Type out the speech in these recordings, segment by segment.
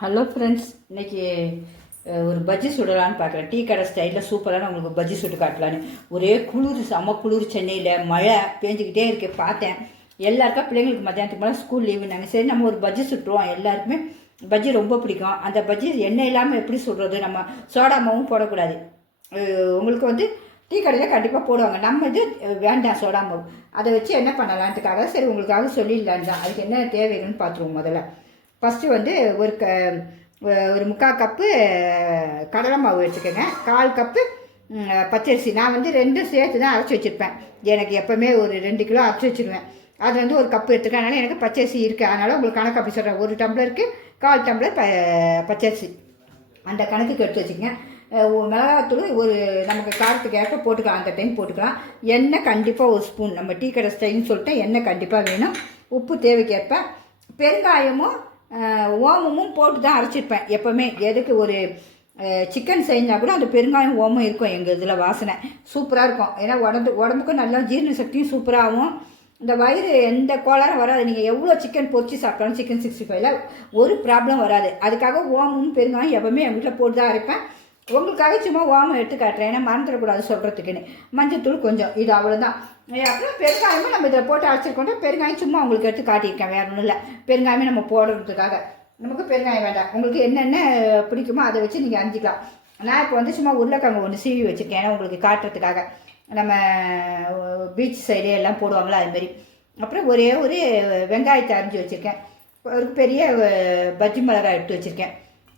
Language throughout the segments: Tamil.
ஹலோ ஃப்ரெண்ட்ஸ் இன்னைக்கு ஒரு பஜ்ஜி சுடலான்னு பார்க்குறேன் டீ கடை ஸ்டைலில் சூப்பரான உங்களுக்கு பஜ்ஜி சுட்டு காட்டலான்னு ஒரே குளிர் செம்ம குளிர் சென்னையில். மழை பேஞ்சிக்கிட்டே இருக்கு பார்த்தேன். எல்லாருக்கும் பிள்ளைங்களுக்கு மத்தியானத்துக்கு மேலே ஸ்கூல் லீவுனாங்க சரி நம்ம ஒரு பஜ்ஜி சுட்டுருவோம் எல்லாருக்குமே பஜ்ஜி ரொம்ப பிடிக்கும். அந்த பஜ்ஜி எண்ணெய் இல்லாமல் எப்படி சுடுறது? நம்ம சோடா மாவும் போடக்கூடாது. உங்களுக்கு வந்து டீ கடையில் கண்டிப்பாக போடுவாங்க. நம்ம இது வேண்டாம் சோடா மாவு. அதை வச்சு என்ன பண்ணலான்ட்டுக்காக சரி உங்களுக்காக சொல்லிடலான் தான் அதுக்கு என்ன தேவைன்னு பார்த்துருவோம் முதல்ல. ஃபஸ்ட்டு வந்து ஒரு க ஒரு முக்கால் கப்பு கடலை மாவு எடுத்துக்கோங்க. கால் கப்பு பச்சரிசி. நான் வந்து ரெண்டும் சேர்த்து தான் அரைச்சி வச்சுருப்பேன். எனக்கு எப்போவுமே ஒரு ரெண்டு கிலோ அரைச்சி வச்சுருவேன். அது வந்து ஒரு கப்பு எடுத்துக்கேன் அதனால் எனக்கு பச்சரிசி இருக்குது அதனால் உங்களுக்கு கணக்கு அப்படி சொல்கிறேன் ஒரு டம்ளருக்கு கால் டம்ளர் ப பச்சரிசி. அந்த கணக்குக்கு எடுத்து வச்சுக்கங்க. மிளகாத்தூள் ஒரு நமக்கு காரத்துக்கு ஏற்ப போட்டுக்கலாம். அந்த டைம் போட்டுக்கலாம். எண்ணெய் கண்டிப்பாக ஒரு ஸ்பூன். நம்ம டீ கடை ஸ்டைல்னு சொல்லிட்டு எண்ணெய் கண்டிப்பாக வேணும். உப்பு தேவைக்கேற்ப. பெருங்காயமும் ஓமமும் போட்டு தான் அரைச்சிருப்பேன். எப்போவுமே எதுக்கு ஒரு சிக்கன் செஞ்சால் கூட அந்த பெருங்காயம் ஓமம் இருக்கும் எங்கள் இதில் வாசனை. சூப்பராக இருக்கும். ஏன்னா உடம்பு உடம்புக்கும் நல்லா ஜீரண சக்தியும் சூப்பராகவும் இந்த வயிறு எந்த கோளாறும் வராது. நீங்கள் எவ்வளோ சிக்கன் பொறிச்சு சாப்பிட்டாலும் சிக்கன் சிக்ஸ்டி ஃபைவ்ல ஒரு ப்ராப்ளம் வராது. அதுக்காக ஓமமும் பெருங்காயம் எப்போவுமே எங்கள் வீட்டில் போட்டு தான் அரைப்பேன். உங்களுக்காக சும்மா ஓமம் எடுத்து காட்டுறேன். ஏன்னா மறந்துடக்கூடாது சொல்கிறதுக்குன்னு மஞ்சத்தூள் கொஞ்சம். இது அவ்வளோதான் அப்புறம் பெருங்காயமும் நம்ம இதில் போட்டு அரைச்சிருக்கோம் பெருங்காயம் சும்மா உங்களுக்கு எடுத்து காட்டியிருக்கேன். வேற ஒன்றும் இல்லை. பெருங்காயமே நம்ம போடுறதுக்காக. நமக்கு பெருங்காயம் வேண்டாம். உங்களுக்கு என்னென்ன பிடிக்குமோ அதை வச்சு நீங்கள் அஞ்சிக்கலாம் நான் இப்போ வந்து சும்மா உருளைக்கிழங்கு ஒன்று சீவி வச்சுருக்கேன். ஏன்னா உங்களுக்கு காட்டுறதுக்காக. நம்ம பீச் சைடு எல்லாம் போடுவாங்களா அதுமாரி அப்புறம் ஒரே ஒரு வெங்காயத்தை அரிஞ்சு வச்சுருக்கேன். ஒரு பெரிய பஜ்ஜி மிளகாய் எடுத்து வச்சுருக்கேன்.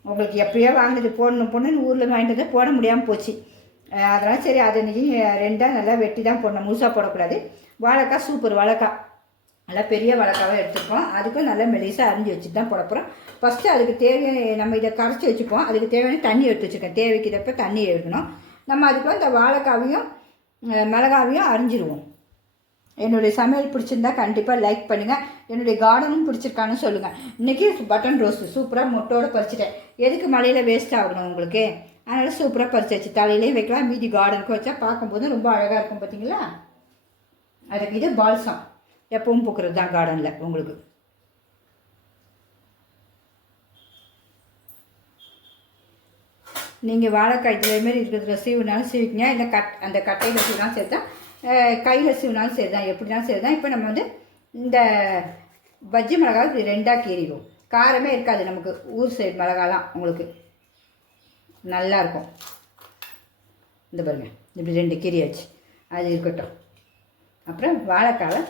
உங்களுக்கு எப்பயோ வாங்கினது போடணும் போடணும்னு ஊரில் வாங்கிட்டு வந்து போட முடியாமல் போச்சு. அதனால் சரி அதை இன்றைக்கி ரெண்டாக நல்லா வெட்டி தான் போடணும். முழுசாக போடக்கூடாது. வாழைக்காய் சூப்பர் வாழைக்காய். நல்லா பெரிய வாழைக்காவை எடுத்துப்போம் அதுக்கும் நல்லா மெலிசாக அரிஞ்சு வச்சுட்டு தான் போட போகிறோம் ஃபஸ்ட்டு அதுக்கு தேவையான நம்ம இதை கரைச்சி வச்சுப்போம். அதுக்கு தேவையான தண்ணி எடுத்து வச்சுக்கோங்க தேவைக்கு தப்ப தண்ணி எடுக்கணும். நம்ம அதுக்கு இந்த வாழைக்காவையும் மிளகாவையும் அரிஞ்சிருவோம். என்னுடைய சமையல் பிடிச்சிருந்தா கண்டிப்பாக லைக் பண்ணுங்கள் என்னுடைய கார்டனும் பிடிச்சிருக்கான்னு சொல்லுங்கள் இன்றைக்கி பட்டன் ரோஸ் சூப்பராக மொட்டோடு பறிச்சிட்டேன். எதுக்கு மழையில் வேஸ்ட் ஆகணும் உங்களுக்கு? அதனால் சூப்பராக பறிச்சு வச்சு தலையிலையும் வைக்கலாம். மீதி கார்டனுக்கு வச்சா பார்க்கும்போது ரொம்ப அழகாக இருக்கும் பார்த்தீங்களா அதுக்கு இது பால்சம் எப்பவும் பூக்கிறது தான் கார்டனில் உங்களுக்கு. நீங்கள் வாழைக்காய் இதில் மாரி இருக்கிறதுல சீவுனாலும் சீவிக்கங்க. இல்லை கட் அந்த கட்டையில் சீவினாலும் சேர்த்தா கையில் சீவினாலும் சரி தான் எப்படினாலும் சரி தான் இப்போ நம்ம வந்து இந்த பஜ்ஜி மிளகாய் இப்படி ரெண்டாக கீறிடுவோம். காரமே இருக்காது நமக்கு. ஊர் சைடு மிளகாலாம் உங்களுக்கு நல்லாயிருக்கும் இந்த பாருங்க. இப்படி ரெண்டு கீரியாச்சு அது இருக்கட்டும். அப்புறம் வாழைக்காவை.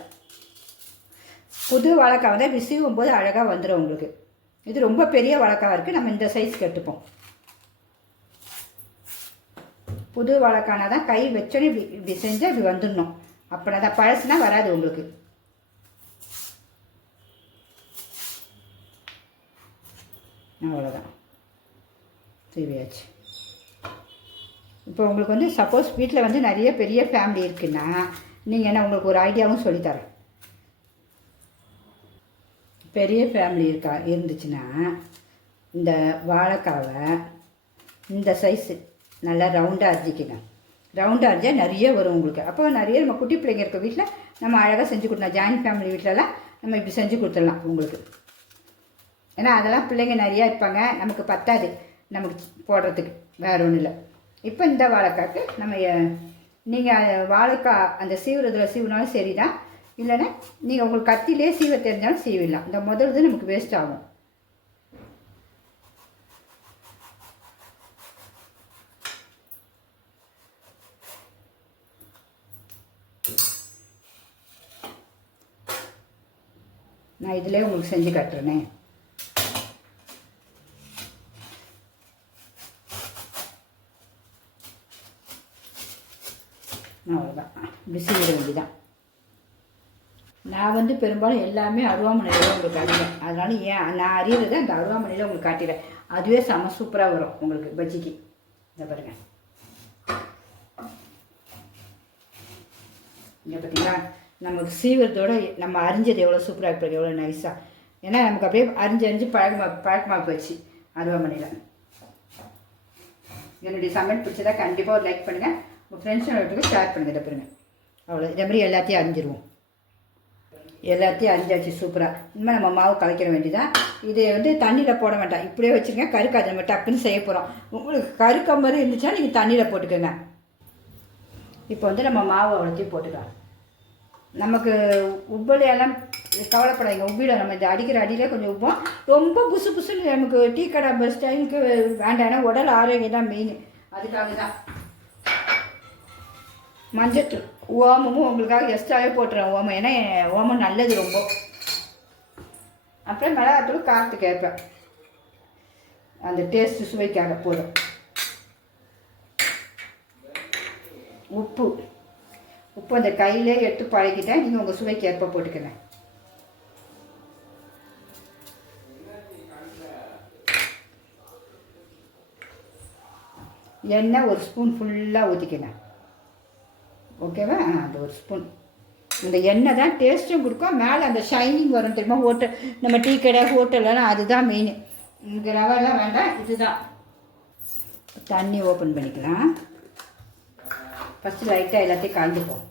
புது வாழைக்காவை தான் இப்படி சீவும் போது அழகாக வந்துடும் உங்களுக்கு. இது ரொம்ப பெரிய வாழைக்காய் இருக்குது நம்ம இந்த சைஸ்க்கு எடுத்துப்போம். புது வாழைக்கானா தான் கை வச்சோன்னே இப்படி இப்படி செஞ்சால் இப்படி வந்துடணும். அப்படின்னா தான் பழசுனா வராது உங்களுக்கு. அவ்வளோதான் சீவியாச்சு இப்போ உங்களுக்கு வந்து சப்போஸ் வீட்டில் வந்து நிறைய பெரிய ஃபேமிலி இருக்குன்னா நீங்கள் என்ன உங்களுக்கு ஒரு ஐடியாவும் சொல்லித்தரேன். பெரிய ஃபேமிலி இருக்கா இருந்துச்சுன்னா இந்த வாழைக்காவை இந்த சைஸு நல்லா ரவுண்டாக அரிஞ்சிக்கங்க. ரவுண்டாக அரிஞ்சா நிறைய வரும் உங்களுக்கு. அப்போ நிறைய நம்ம குட்டி பிள்ளைங்க இருக்க வீட்டில் நம்ம அழகாக செஞ்சு கொடுத்தோம் ஜாயின்ட் ஃபேமிலி வீட்டிலலாம் நம்ம இப்படி செஞ்சு கொடுத்துடலாம் உங்களுக்கு. ஏன்னா அதெல்லாம் பிள்ளைங்க நிறையா இருப்பாங்க. நமக்கு பத்தாது நமக்கு போடுறதுக்கு. வேறு ஒன்றும் இல்லை. இப்போ இந்த வாழைக்காய்க்கு நம்ம நீங்கள் வாழைக்காய் அந்த சீவுறதில் சீவுனாலும் சரி தான் இல்லைன்னா நீங்கள் உங்களுக்கு கத்திலே சீவ தெரிஞ்சாலும் சீவிடலாம். இந்த முதல் இது நமக்கு வேஸ்ட் ஆகும். நான் இதிலே உங்களுக்கு செஞ்சு காட்டுறேனே. அவ்வளோதான் பிஸி விட வேண்டிதான் நான் வந்து பெரும்பாலும் எல்லாமே அருவாமனையில் உங்களுக்கு அறிவேன் அதனால ஏன் நான் அறியறதை அந்த அருவாமனையில் உங்களுக்கு காட்டிடுறேன் அதுவே செம சூப்பராக வரும் உங்களுக்கு பஜ்ஜிக்கு. இந்த பாருங்க. இங்கே பார்த்தீங்களா நமக்கு சீவுறதோட நம்ம அறிஞ்சது எவ்வளோ சூப்பராக இருப்பது எவ்வளோ நைஸாக ஏன்னா நமக்கு அப்படியே அரிஞ்சு அறிஞ்சு பழக்கமாக பழக்கமாக போச்சு. அருவாமனையில். என்னுடைய சமையல் பிடிச்சதா கண்டிப்பாக ஒரு லைக் பண்ணுங்கள் உங்கள் ஃப்ரெண்ட்ஸோட ஷேர் பண்ணுங்கள் இதை பாருங்க. அவ்வளோ இதே மாதிரி எல்லாத்தையும் அரிஞ்சிருவோம் எல்லாத்தையும் அரிஞ்சாச்சு சூப்பராக இனிமேல் நம்ம மாவு கலக்கிற வேண்டியதான் இது வந்து தண்ணியில் போட வேண்டாம். இப்படியே வச்சுருங்க. கருக்காது. நம்ம டக்குன்னு செய்ய போகிறோம் உங்களுக்கு கருக்க மாதிரி இருந்துச்சுன்னா நீங்கள் தண்ணியில் போட்டுக்கோங்க. இப்போ வந்து நம்ம மாவு அவ்வளோத்தையும் போட்டுக்கலாம். நமக்கு உப்பலையெல்லாம் கவலைப்படாதீங்க. உப்பிடும் நம்ம இந்த அடிக்கிற அடியிலே கொஞ்சம் உப்போம். ரொம்ப புசு புசுன்னு நமக்கு டீ கடை ஸ்டைலுக்கு வேண்டாம் உடல் ஆரோக்கியம் தான் மெயின் அதுக்காக தான். மஞ்சத்தூள் ஓமமும் உங்களுக்காக எக்ஸ்ட்ராவே போட்டுறேன். ஓமம். ஏன்னா ஓமம் நல்லது ரொம்ப. அப்புறம் மிளகாத்தூள் காரத்துக்கு ஏற்பேன் அந்த டேஸ்ட்டு சுவைக்காக போதும். உப்பு. உப்பு அந்த கையிலே எடுத்து பழகிட்டேன். நீங்கள் உங்கள் சுவைக்கு ஏற்ப போட்டுக்கங்க. எண்ணெய் ஒரு ஸ்பூன் ஃபுல்லாக ஊற்றிக்கங்க ஓகேவா? ஆ அந்த ஒரு ஸ்பூன். இந்த எண்ணெய் தான் டேஸ்ட்டும் கொடுக்கும். மேலே அந்த ஷைனிங் வரும் தெரியுமா? ஹோட்டல் நம்ம டீ கடை ஹோட்டல்லாம் அதுதான் மெயின் இங்கே ரவெல்லாம் வேண்டாம் இதுதான். தண்ணி ஓப்பன் பண்ணிக்கலாம். ஃபஸ்ட்டு லைட்டாக எல்லாத்தையும் கலந்துப்போம்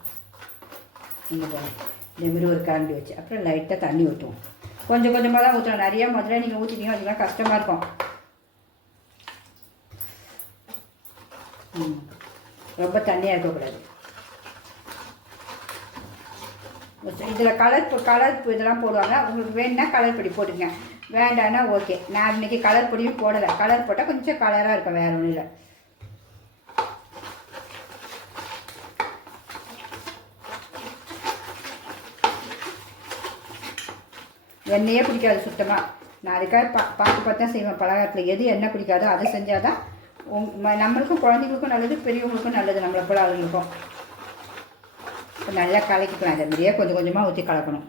இங்கே பாருங்க. இந்த மாதிரி ஒரு கரண்டி வச்சு. அப்புறம் லைட்டாக தண்ணி ஊற்றுவோம் கொஞ்சம் கொஞ்சமாக தான் ஊற்றணும் நிறையா முதல்ல நீங்கள் ஊற்றிட்டீங்க அதுக்கெல்லாம் கஷ்டமாக இருக்கும். ம். ரொம்ப தண்ணியாக இருக்கக்கூடாது. இதில் கலர் கலர் இதெல்லாம் போடுவாங்க. உங்களுக்கு வேணும்னா கலர் பொடி போட்டுங்க வேண்டாம்னா ஓகே நான் இன்னைக்கு கலர் பொடியும் போடலை. கலர் போட்டால் கொஞ்சம் கலராக இருக்கும் வேறு ஒன்றும் இல்லை. எண்ணெயே பிடிக்காது சுத்தமாக நான் அதுக்காக பா பார்த்து பார்த்து தான் செய்வேன் பலகாரத்தில். எது எண்ணெய் பிடிக்காதோ அதை செஞ்சால் தான் உங் நம்மளுக்கும் குழந்தைங்களுக்கும் நல்லது பெரியவங்களுக்கும் நல்லது நம்மளை போல ஆளுங்களுக்கும். இப்போ நல்லா கலக்கிக்கலாம். அதை மாதிரியே கொஞ்சம் கொஞ்சமாக ஊற்றி கலக்கணும்.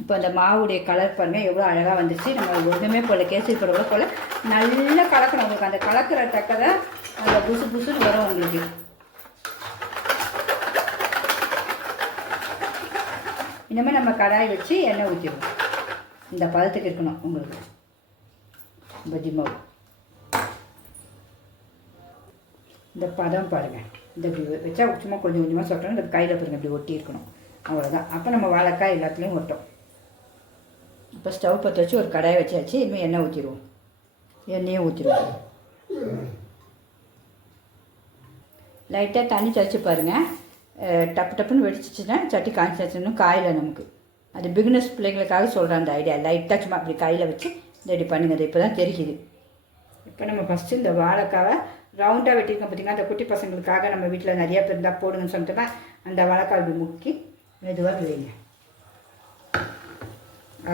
இப்போ அந்த மாவுடைய கலர் பாருங்கள் எவ்வளோ அழகாக வந்துச்சு. நம்ம ஒன்றுமே போல் கேசரி படவை போல் நல்லா கலக்கணும் உங்களுக்கு. அந்த கலக்கிற தக்கதை அந்த புசு புசுன்னு வரும் உங்களுக்கு. இனிமேல் நம்ம கடாய் வச்சு எண்ணெய் ஊற்றிடுவோம் இந்த பதத்துக்கு இருக்கணும் உங்களுக்கு. பஜ்ஜி மாவு. இந்த பதம் பாருங்கள் இந்த இப்படி வச்சா சும்மா கொஞ்சம் கொஞ்சமாக சொட்டணும். இந்த கையில் பாருங்கள் இப்படி ஒட்டி இருக்கணும். அவ்வளோதான் அப்போ நம்ம வாழைக்காய் எல்லாத்துலேயும் ஒட்டும். இப்போ ஸ்டவ் பற்ற வச்சு ஒரு கடாயை வச்சாச்சு. இனிமேல் எண்ணெய் ஊற்றிடுவோம் எண்ணெயும் ஊற்றிடுவோம் லைட்டாக தண்ணி தெளிச்சு பாருங்கள் டப்பு டப்புன்னு வெடிச்சிச்சுன்னா சட்டி காய்ச்சிச்சுன்னு காயில் நமக்கு. அது பிகினஸ் பிள்ளைங்களுக்காக சொல்கிறேன் அந்த ஐடியா லைட்டாக சும்மா அப்படி கையில் வச்சு ரெடி பண்ணுங்க. அது இப்போ தான் தெரியுது. இப்போ நம்ம ஃபஸ்ட்டு இந்த வாழைக்காவை ரவுண்டாக வெட்டியிருக்கோம் பார்த்தீங்கன்னா அந்த குட்டி பசங்களுக்காக நம்ம வீட்டில் நிறைய பேர் இருந்தால் போடுங்கன்னு சொல்லிட்டு தான் அந்த வாழைக்காய் இப்படி முக்கி மெதுவாக விளையுங்க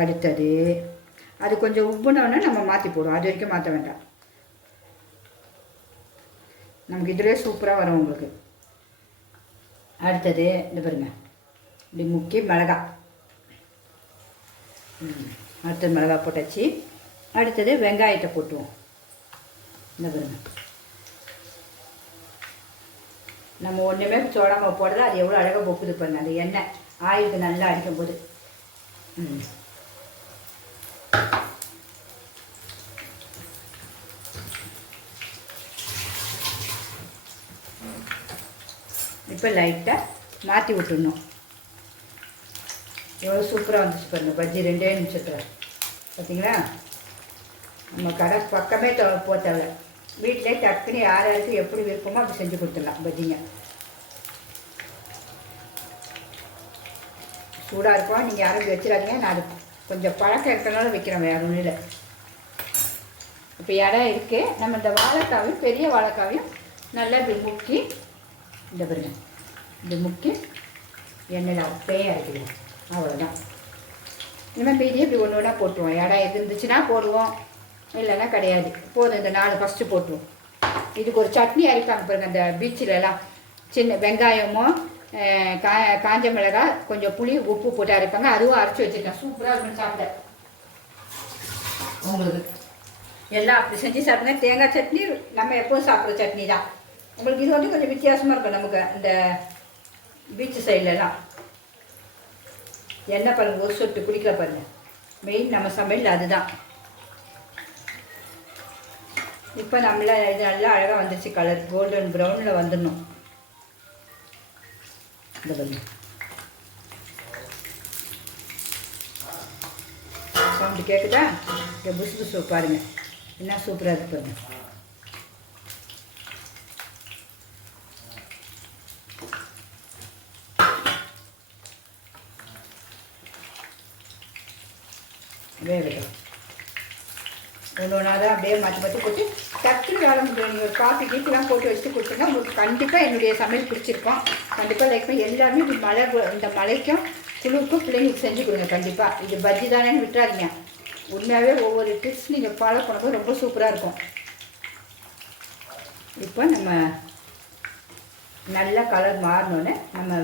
அடுத்தது அது கொஞ்சம் உப்புனோடனே நம்ம மாற்றி போடுவோம். அது வரைக்கும் மாற்ற வேண்டாம். நமக்கு இதிலே சூப்பராக வரும் உங்களுக்கு. அடுத்தது இந்த பாருங்க. இப்படி முக்கி மிளகாய். அடுத்தது மிளகா போட்டாச்சு. அடுத்தது வெங்காயத்தை போட்டுவோம். இந்த பாருங்க. நம்ம ஒன்றுமே சோடாமல் போடுறது அது எவ்வளோ அழகாக பொக்குது பாருங்க. அந்த எண்ணெய் ஆயிலுக்கு நல்லா அடிக்கும் போது. ம். இப்போ லைட்டாக மாற்றி விட்டுடணும். எவ்வளோ சூப்பராக வந்துச்சு பாருங்க. பஜ்ஜி ரெண்டே நிமிஷத்தில். பார்த்தீங்களா நம்ம கடை பக்கமே தொ போத்தல வீட்டிலே டக்குன்னு யார் யாருக்கு எப்படி விருப்பமோ அப்படி செஞ்சு கொடுத்துடலாம் பஜ்ஜிங்க. சூடாக இருக்கும். நீங்கள் யாரும் வச்சிடாதீங்க. நான் அது கொஞ்சம் பழக்கம் இருக்கிறனால வைக்கிறேன். வேறு ஒன்றும் இல்லை. இப்போ இடம் இருக்குது நம்ம இந்த வாழைக்காவையும் பெரிய வாழைக்காவையும் நல்லா இப்படி முக்கி இந்த பாருங்க. இந்த முக்கி எண்ணெயில் அப்படியே அரைக்கிறோம் அவ்வளோதான் இனிமேல் மீதி இப்படி ஒன்று ஒன்றா போட்டுருவோம். இடம் எது இருந்துச்சுன்னா போடுவோம். இல்லைன்னா கிடையாது. போதும் இந்த நாலு ஃபஸ்ட்டு போட்டுருவோம். இதுக்கு ஒரு சட்னி அரைப்பாங்க பாருங்க அந்த பீச்சிலலாம் சின்ன வெங்காயமும் கா காஞ்ச மிளகாய் கொஞ்சம் புளி உப்பு போட்டு அரைப்பாங்க. அதுவும் அரைச்சி வச்சுருக்கேன். சூப்பராக இருக்கும் சாப்பிட. உங்களுக்கு? எல்லாம் அப்படி செஞ்சு சாப்பிடுங்க. தேங்காய் சட்னி நம்ம எப்போதும் சாப்பிட்ற சட்னி தான். உங்களுக்கு இது வந்து கொஞ்சம் வித்தியாசமாக இருக்கும் நமக்கு இந்த பீச் சைட்லலாம் எண்ணெய் பாருங்க ஒரு சொட்டு குடிக்கிற பாருங்க. மெயின் நம்ம சமையல் அதுதான். இப்போ நம்மள இது நல்லா அழகாக வந்துச்சு கலர் கோல்டன் ப்ரௌனில் வந்துடணும். இந்த பாருங்க. சவுண்டு கேட்குதா இந்த புசு புசு பாருங்கள் என்ன சூப்பராக இருக்கு பாருங்க. வேகட்டும் ஒன்று ஒன்றா தான் அப்படியே மாற்றி மாற்றி போட்டு டக்குன்னு வேலை முடியும் நீங்கள் ஒரு காஃபி கீப்பெலாம் போட்டு வச்சு கொடுத்தீங்கன்னா உங்களுக்கு கண்டிப்பாக என்னுடைய சமையல் பிடிச்சிருக்கோம். கண்டிப்பாக லைக் பண்ணி எல்லாருமே இப்படி மழை இந்த மழைக்கும் குளிருக்கும் பிள்ளைங்களுக்கு செஞ்சு கொடுங்க கண்டிப்பாக இது பஜ்ஜி தானேன்னு விட்டுறாதீங்க. உண்மையாகவே ஒவ்வொரு டிப்ஸ் நீங்கள் ஃபாலோ பண்ணும்போது ரொம்ப சூப்பராக இருக்கும். இப்போ நம்ம நல்லா கலர் மாறினோன்னே நம்ம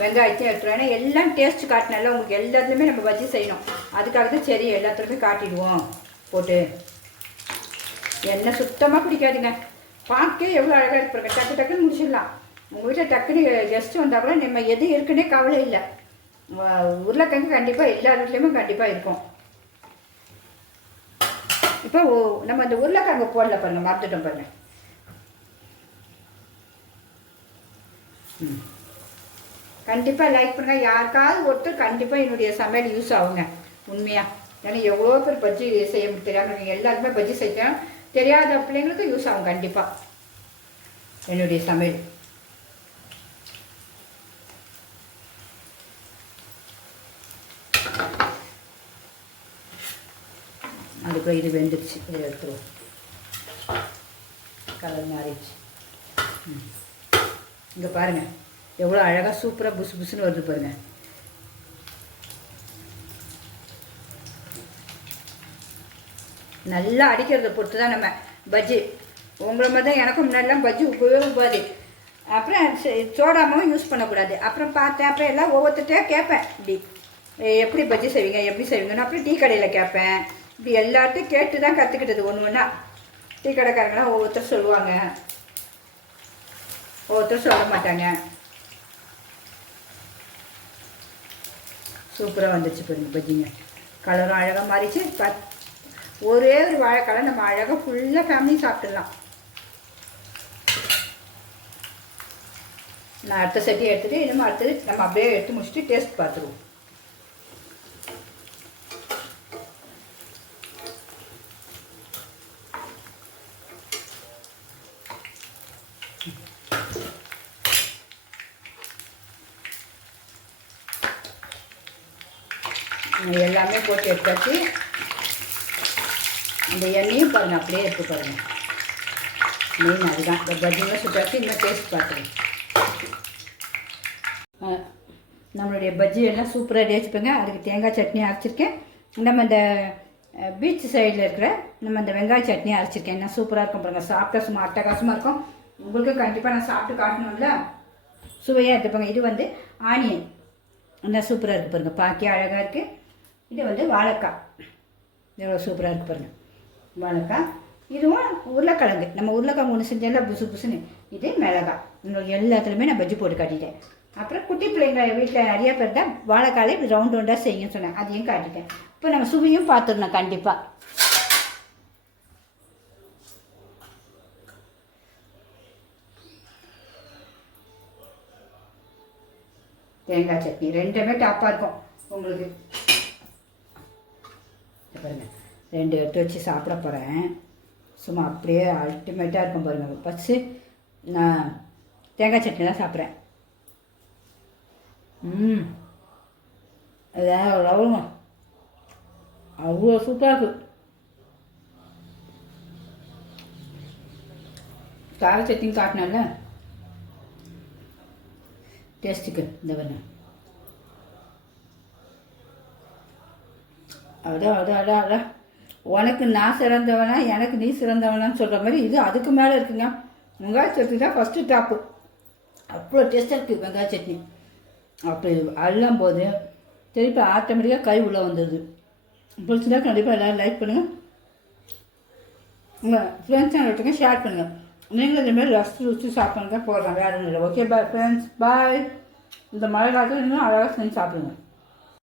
வெங்காயத்தையும் எடுத்துருவோம் ஏன்னா எல்லாம் டேஸ்ட் காட்டினால உங்களுக்கு எல்லாத்துலேயுமே நம்ம பஜ்ஜி செய்யணும். அதுக்காக தான் சரி எல்லாத்துலேயுமே காட்டிடுவோம். போட்டு. எண்ணெய் சுத்தமாக பிடிக்காதுங்க. பார்க்க எவ்வளோ அழகாக இருப்பாங்க டக்கு டக்குன்னு முடிச்சிடலாம். உங்கள் வீட்டில் டக்குன்னு கெஸ்ட் வந்தால் கூட நம்ம எது இருக்குன்னே கவலை இல்லை. வ- உருளைக்கிழங்கு கண்டிப்பாக எல்லா வீட்லேயுமே கண்டிப்பாக இருக்கும். இப்போ ஓ- நம்ம இந்த உருளைக்கிழங்கு போடல பாருங்கள் மறந்துட்டோம் பாருங்க. கண்டிப்பாக லைக் பண்ணுங்கள் யாருக்காவது ஒருத்தர் கண்டிப்பாக என்னுடைய சமையல் யூஸ் ஆகுங்க. உண்மையா? ஏன்னா எவ்வளோ பேர் பஜ்ஜி செய்ய தெரியாமல் நீங்கள் எல்லாருமே பஜ்ஜி செய்யலாம் தெரியாத பிள்ளைங்களுக்கு யூஸ் ஆகும் கண்டிப்பாக என்னுடைய சமையல். அதுக்குள்ள இது வெந்துடுச்சு இதை எடுத்துருவோம். கலர் மாறிடுச்சு. இங்கே பாருங்கள் எவ்வளோ அழகாக சூப்பராக புசு புசுன்னு வருது பாருங்கள் நல்லா அடிக்கிறத பொறுத்து தான் நம்ம பஜ்ஜி. உங்களை மாதிரி தான் எனக்கும் முன்னாடிலாம் பஜ்ஜி உபயோகப்பாது அப்புறம் சோடாமாவும் யூஸ் பண்ணக்கூடாது. அப்புறம் பார்த்தேன் அப்புறம் எல்லாம் ஒவ்வொருத்தட்டையாக கேட்பேன். இப்படி எப்படி பஜ்ஜி செய்வீங்க? எப்படி செய்வீங்கன்னு? அப்புறம் டீ கடையில் கேட்பேன். இப்படி எல்லாத்தையும் கேட்டு தான் கற்றுக்கிட்டது ஒன்று ஒன்றா டீ கடைக்காரங்களாம் ஒவ்வொருத்தர் சொல்லுவாங்க. ஒவ்வொருத்தர் சொல்ல மாட்டாங்க. சூப்பராக வந்துச்சு பாருங்க பஜ்ஜிங்க. கலரும் அழகாக மாறிச்சு. பத் ஒரே ஒரு வாழைக்காலை நம்ம அழகாக ஃபுல்லாக ஃபேமிலி சாப்பிட்டுடலாம். நான் அடுத்த சட்டி எடுத்துகிட்டு இனிமேல் அடுத்தது நம்ம அப்படியே எடுத்து முடிச்சுட்டு டேஸ்ட் பார்த்துருவோம். எல்லாமே போட்டு எடுத்தாச்சு. அந்த எண்ணெயும் பாருங்கள் அப்படியே எடுத்து பாருங்கள் மெயின் அதுதான். இந்த பஜ்ஜியும் சுட்டாச்சு இன்னும் டேஸ்ட் பார்த்துருங்க நம்மளுடைய பஜ்ஜி எல்லாம் சூப்பராக ரெடி அதுக்கு தேங்காய் சட்னி அரைச்சிருக்கேன். நம்ம இந்த பீச் சைடில் இருக்கிற நம்ம இந்த வெங்காய சட்னி அரைச்சிருக்கேன். என்ன சூப்பராக இருக்கும் பாருங்கள் சாப்பிட்டா சும்மா அட்டகாசமாக இருக்கும். உங்களுக்கு கண்டிப்பாக நான் சாப்பிட்டு காட்டணும்ல. சுவையாக எடுத்துப்பாங்க இது வந்து ஆனியன் என்ன சூப்பராக இருக்குது பாருங்கள் பாக்கி அழகாக இருக்குது இது வந்து வாழைக்காய். எவ்வளோ சூப்பராக இருக்குது பாருங்கள் வாழைக்காய் இதுவும் உருளைக்கிழங்கு. நம்ம உருளைக்கிழங்கு ஒன்று செஞ்சால புசு புசுன்னு. இது மிளகாய். இன்னொரு எல்லாத்துலேயுமே நான் பஜ்ஜி போட்டு காட்டிட்டேன். அப்புறம் குட்டி பிள்ளைங்க வீட்டில் நிறைய பேர் தான் வாழைக்காயை இப்படி ரவுண்ட் ரவுண்டாக செய்யுன்னு சொன்னேன் அதையும் காட்டிட்டேன். இப்போ நம்ம சுவையும் பார்த்துடணும் கண்டிப்பாக தேங்காய் சட்னி ரெண்டுமே டாப்பாக இருக்கும் உங்களுக்கு. பாருங்கள் ரெண்டு எடுத்து வச்சு சாப்பிட போகிறேன் சும்மா அப்படியே அல்டிமேட்டாக இருக்கும் பாருங்க. ஃபஸ்ட்டு நான் தேங்காய் சட்னி தான் சாப்பிட்றேன். ம் அதான் அவ்வளோ அவ்வளோ சூப்பராக இருக்குது கார சட்னி காட்டினால டேஸ்ட்டுக்கு இந்த பண்ண அட அட அட அட உனக்கு நான் சிறந்தவனா எனக்கு நீ சிறந்தவனான்னு சொல்கிற மாதிரி இது அதுக்கு மேலே இருக்குங்க. வெங்காய சட்னி தான் ஃபஸ்ட்டு டாப்பு அவ்வளோ டேஸ்ட்டாக இருக்குது வெங்காய சட்னி. அப்படி அள்ளும் போது திருப்பி ஆட்டோமேட்டிக்காக கை உள்ளே வந்துடுது பிடிச்சதா கண்டிப்பாக எல்லோரும் லைக் பண்ணுங்கள் உங்கள் ஃப்ரெண்ட்ஸ் விட்டுங்க ஷேர் பண்ணுங்கள் நீங்களும் இதேமாதிரி ரசித்து ருசி சாப்பிடுங்க போடுறேன் வேறு ஒன்றும் இல்லை. ஓகே பாய் ஃப்ரெண்ட்ஸ் பாய் இந்த மழை காலத்தில் இன்னும் அழகாக செஞ்சு சாப்பிடுங்க.